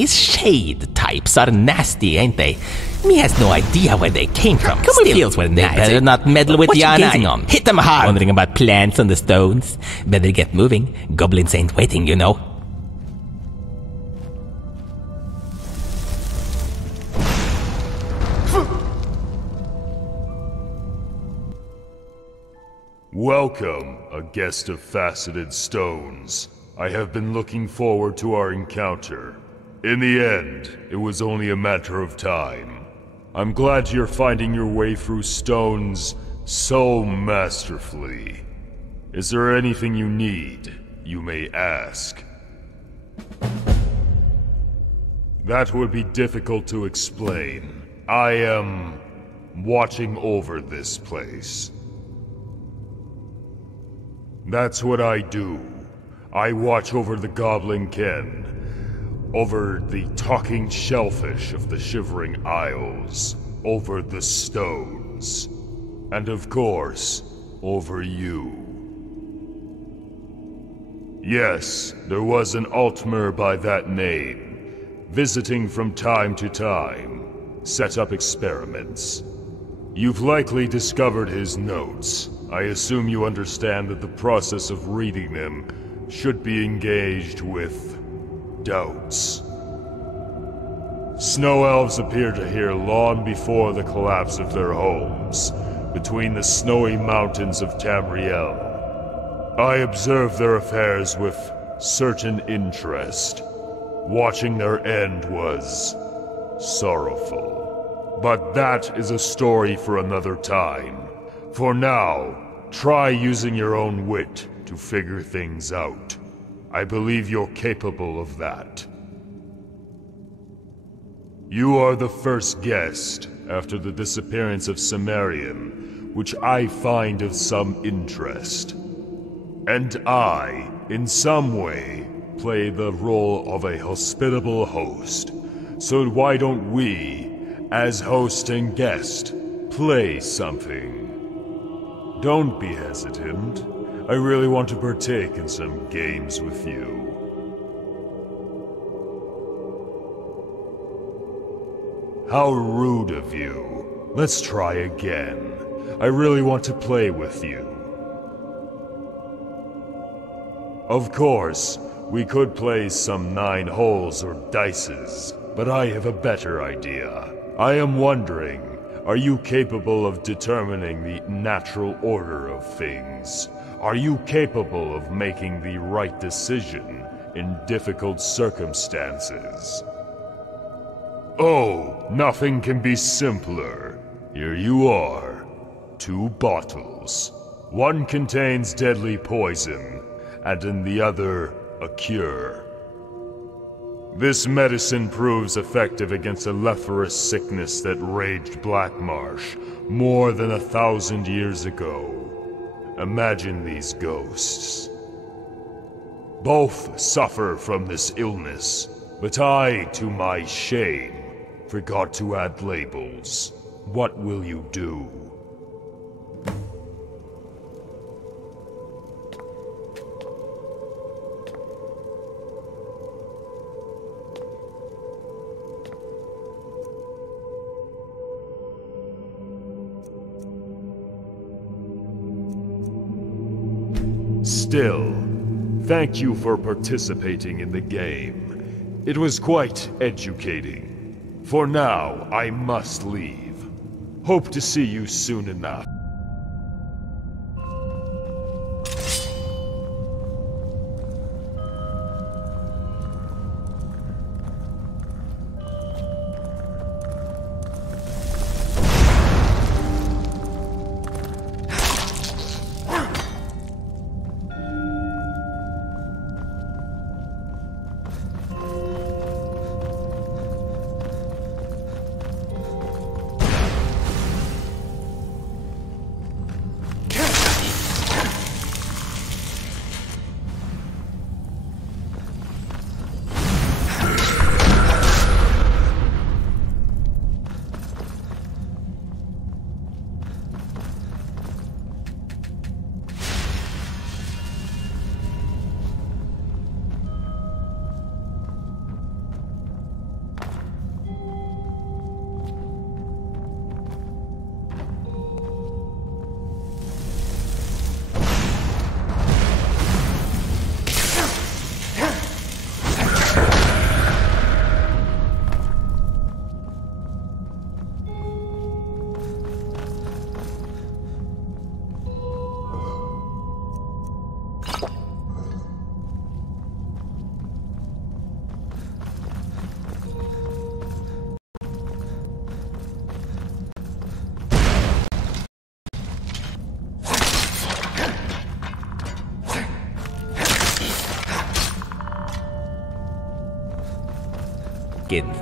These shade types are nasty, ain't they? Me has no idea where they came from. Come on, feels they better not meddle with What you Yana. gazing on? Hit them hard. Wondering about plants on the stones? Better get moving. Goblins ain't waiting, you know. Welcome, a guest of faceted stones. I have been looking forward to our encounter. In the end, it was only a matter of time. I'm glad you're finding your way through stones so masterfully. Is there anything you need? You may ask. That would be difficult to explain. I am watching over this place. That's what I do. I watch over the Goblin Ken, over the talking shellfish of the Shivering Isles, over the stones, and of course, over you. Yes, there was an Altmer by that name, visiting from time to time, set up experiments. You've likely discovered his notes. I assume you understand that the process of reading them should be engaged with doubts. Snow elves appear to here long before the collapse of their homes, between the snowy mountains of Tamriel. I observe their affairs with certain interest. Watching their end was sorrowful. But that is a story for another time. For now, try using your own wit to figure things out. I believe you're capable of that. You are the first guest after the disappearance of Cimmerian, which I find of some interest. And I, in some way, play the role of a hospitable host. So why don't we, as host and guest, play something? Don't be hesitant. I really want to partake in some games with you. How rude of you. Let's try again. I really want to play with you. Of course, we could play some 9 holes or dices, but I have a better idea. I am wondering, are you capable of determining the natural order of things? Are you capable of making the right decision in difficult circumstances? Oh, nothing can be simpler. Here you are. 2 bottles. One contains deadly poison, and in the other, a cure. This medicine proves effective against a leprous sickness that raged Blackmarsh more than 1,000 years ago. Imagine these ghosts. Both suffer from this illness, but I, to my shame, forgot to add labels. What will you do? Still, thank you for participating in the game. It was quite educating. For now, I must leave. Hope to see you soon enough.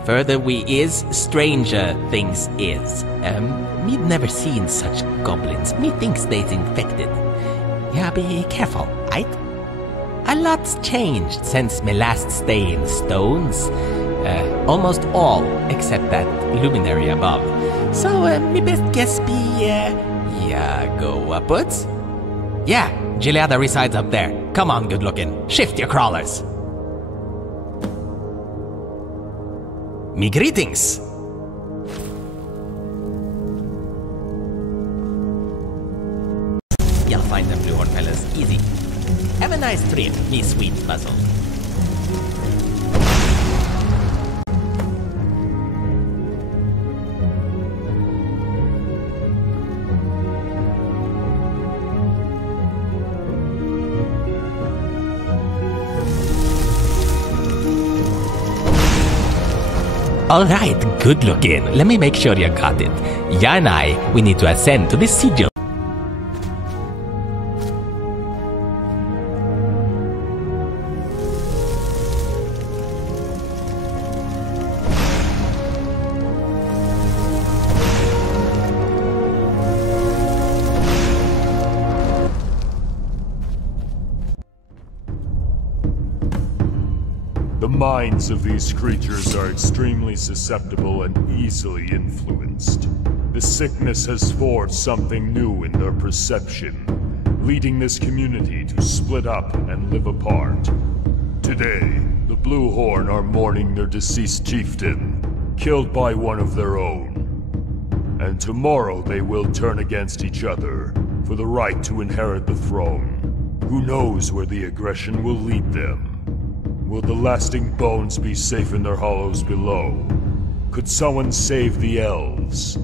further we is, stranger things is. Me never seen such goblins. Me thinks they's infected. Yeah, be careful, right? A lot's changed since me last stay in Stones. Almost all except that luminary above. So, me best guess be, go upwards? Yeah, Gileada resides up there. Come on, good looking. Shift your crawlers. Me greetings. You'll find them blue horn fellas easy. Have a nice trip, me sweet puzzle. Alright, good looking. Let me make sure you got it. Ya and I, we need to ascend to the sigil. The minds of these creatures are extremely susceptible and easily influenced. The sickness has forged something new in their perception, leading this community to split up and live apart. Today, the Blue Horn are mourning their deceased chieftain, killed by one of their own. And tomorrow they will turn against each other for the right to inherit the throne. Who knows where the aggression will lead them? Will the lasting bones be safe in their hollows below? Could someone save the elves?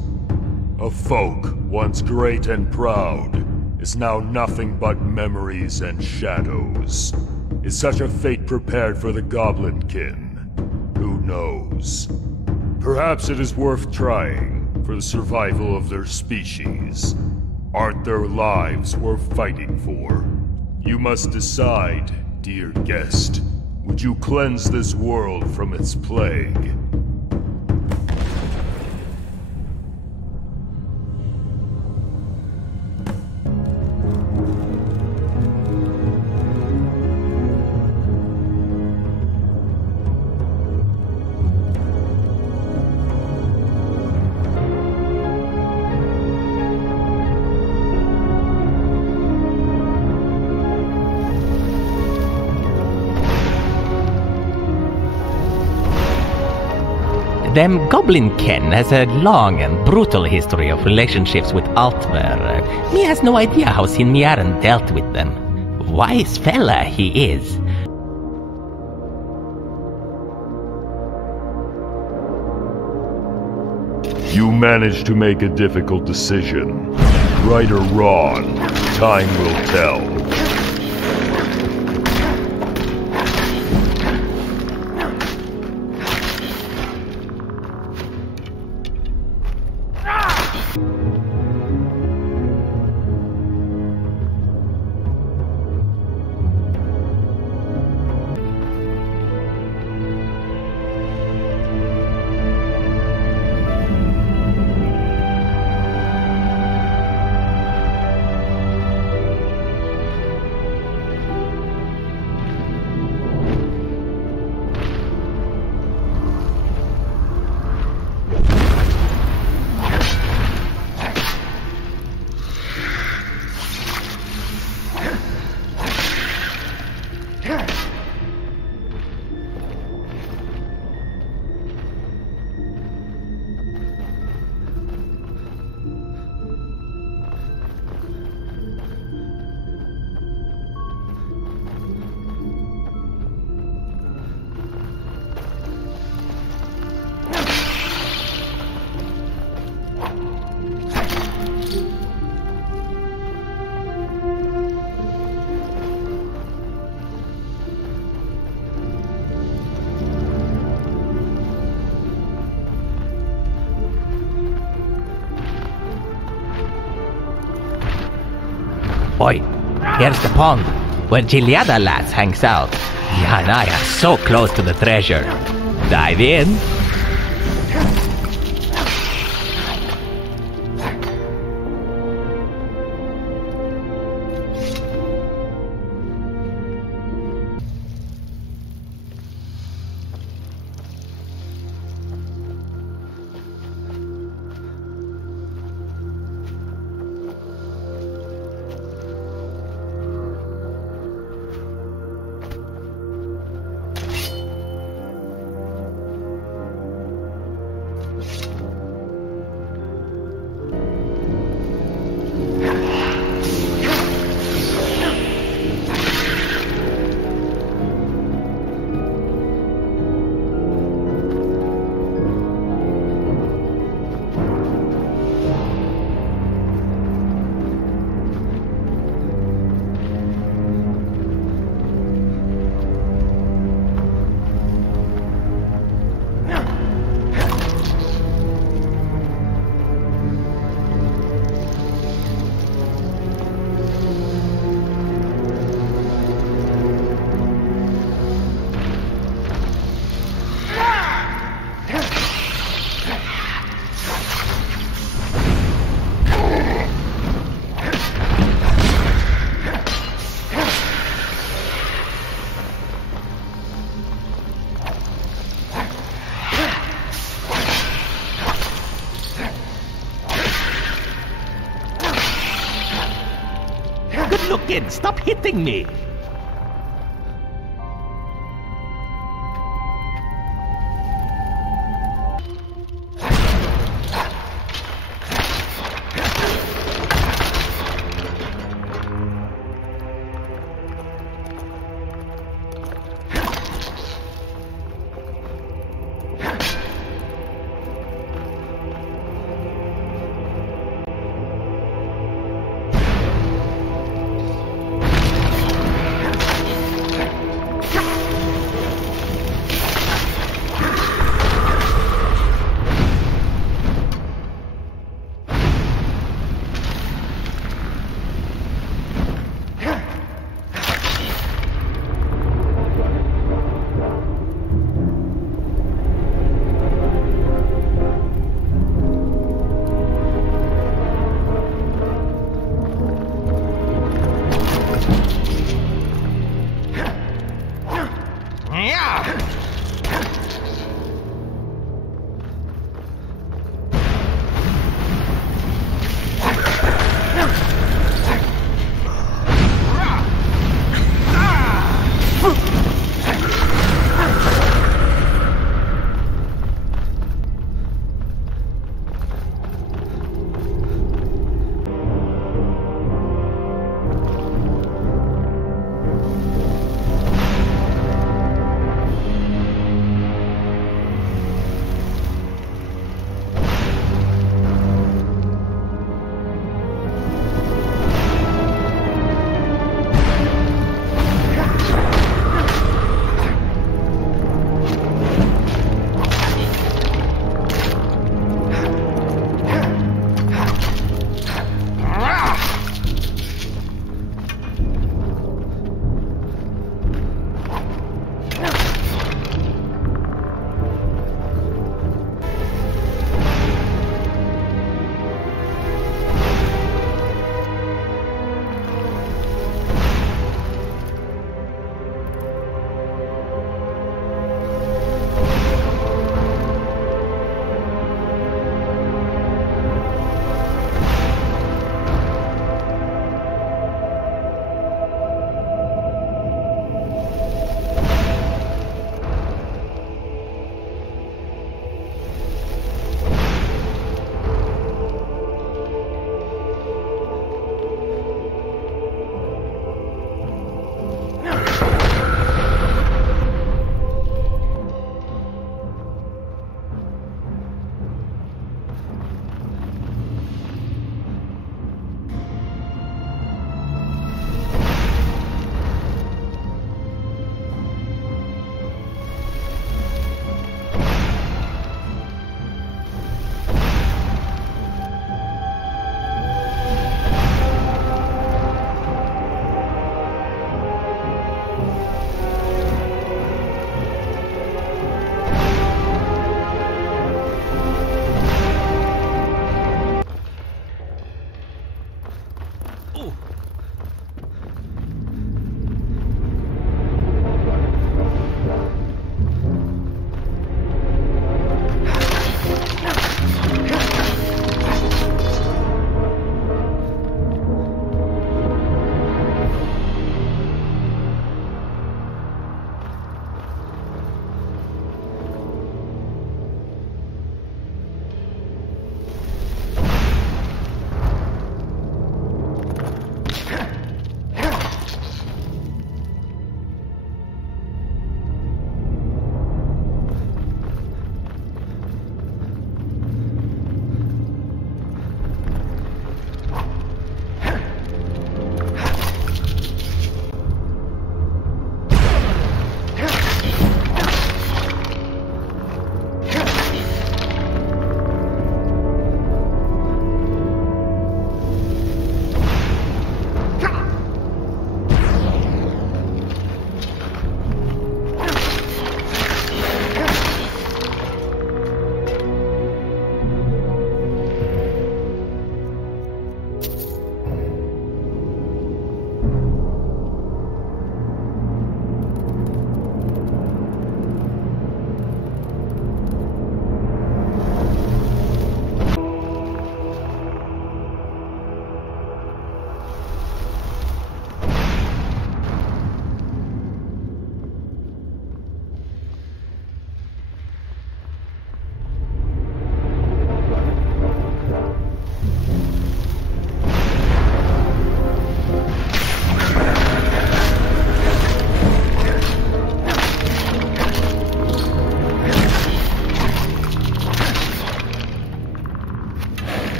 A folk, once great and proud, is now nothing but memories and shadows. Is such a fate prepared for the goblin kin? Who knows? Perhaps it is worth trying for the survival of their species. Aren't their lives worth fighting for? You must decide, dear guest. Would you cleanse this world from its plague? Them Goblin Ken has a long and brutal history of relationships with Altmer. Me has no idea how Sin Miaren dealt with them. Wise fella he is. You managed to make a difficult decision. Right or wrong, time will tell. Boy, here's the pond, where Gileada lads hangs out. Ya and I are so close to the treasure. Dive in. looking. Stop hitting me.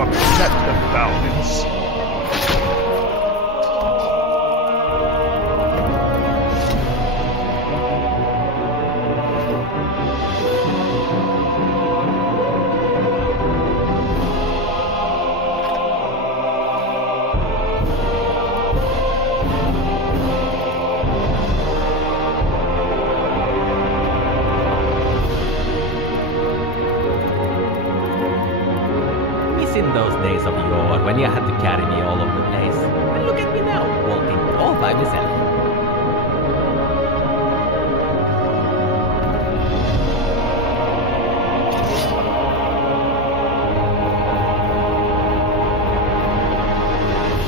upset the balance. In those days of yore when you had to carry me all over the place. And look at me now, walking all by myself.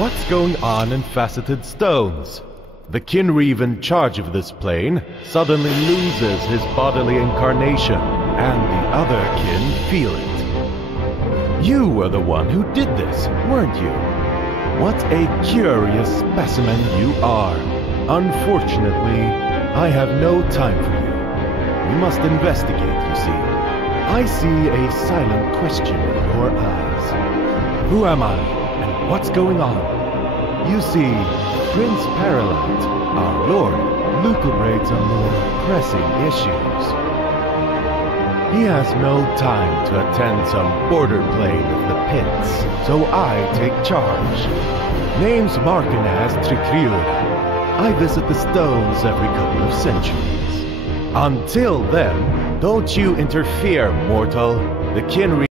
What's going on in Faceted Stones? The Kinreeve in charge of this plane suddenly loses his bodily incarnation, and the other kin feel it. You were the one who did this, weren't you? What a curious specimen you are. Unfortunately, I have no time for you. We must investigate, you see. I see a silent question in your eyes. Who am I, and what's going on? You see, Prince Paralyte, our lord, lucubrates on more pressing issues. He has no time to attend some border plane of the pits, so I take charge. Name's Markinaz Trikriura. I visit the stones every couple of centuries. Until then, don't you interfere, mortal. The Kinreeve